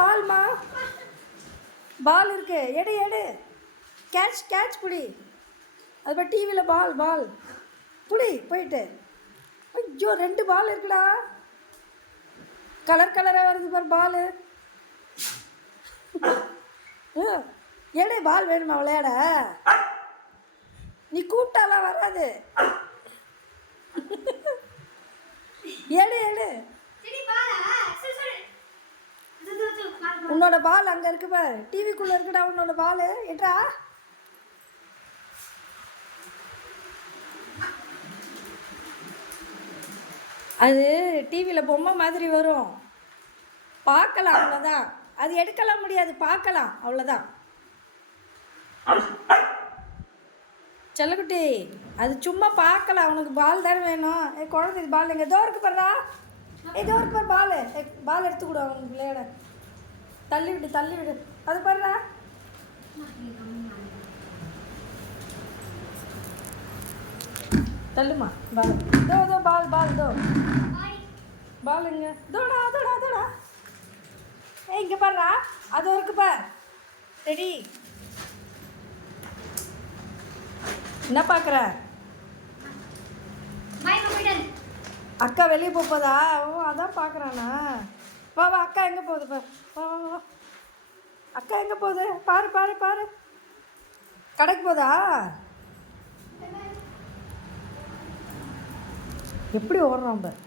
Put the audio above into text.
பால்மா, பால் இருக்கு, எடு எடு. கேட்ச் கேட்ச் புடி. அது மாதிரி டிவியில் பால் பால் புடி போயிட்டு. ஐயோ 2 பால் இருக்குடா, கலர் கலராக வருது பார் பால். எடு, பால் வேணுமா விளையாட? நீ கூப்பிட்டாலாம் வராது. எடு எடு. உன்னோட பால் அங்கே இருக்கு பார், டிவிக்குள்ளே இருக்குடா உன்னோட பால். எட்ரா. அது டிவியில் பொம்மை மாதிரி வரும், பார்க்கலாம், அவ்வளோதான். அது எடுக்கலாம் முடியாது, பார்க்கலாம், அவ்வளோதான். செல்லக்குட்டி, அது சும்மா பார்க்கலாம், உனக்கு பால் தானே வேணும். குழந்தைக்கு பால் எங்கே ஏதோ இருக்கு பாருடா, ஏதோ இருக்கு பாரு பால். பால் எடுத்து கொடு அவனுக்கு விளையாட. தள்ளி விடு தள்ளி விடு, அது பாருடா. தள்ளுமா பால். இதோ இதோ பால் பால், இதோ பாலுங்க. இதோடா அதோடா அதோடா. இங்கே பாருடா, அதோ இருக்கு பார். ரெடி. என்ன பார்க்குற? அக்கா வெளியே போதா? ஓ அதான் பார்க்குறானா. வா வா, அக்கா எங்கே போகுது பார். வா வா வா, அக்கா எங்கே போகுது பாரு பாரு பாரு. கடைக்கு போதா? எப்படி ஓடுறான் பார்.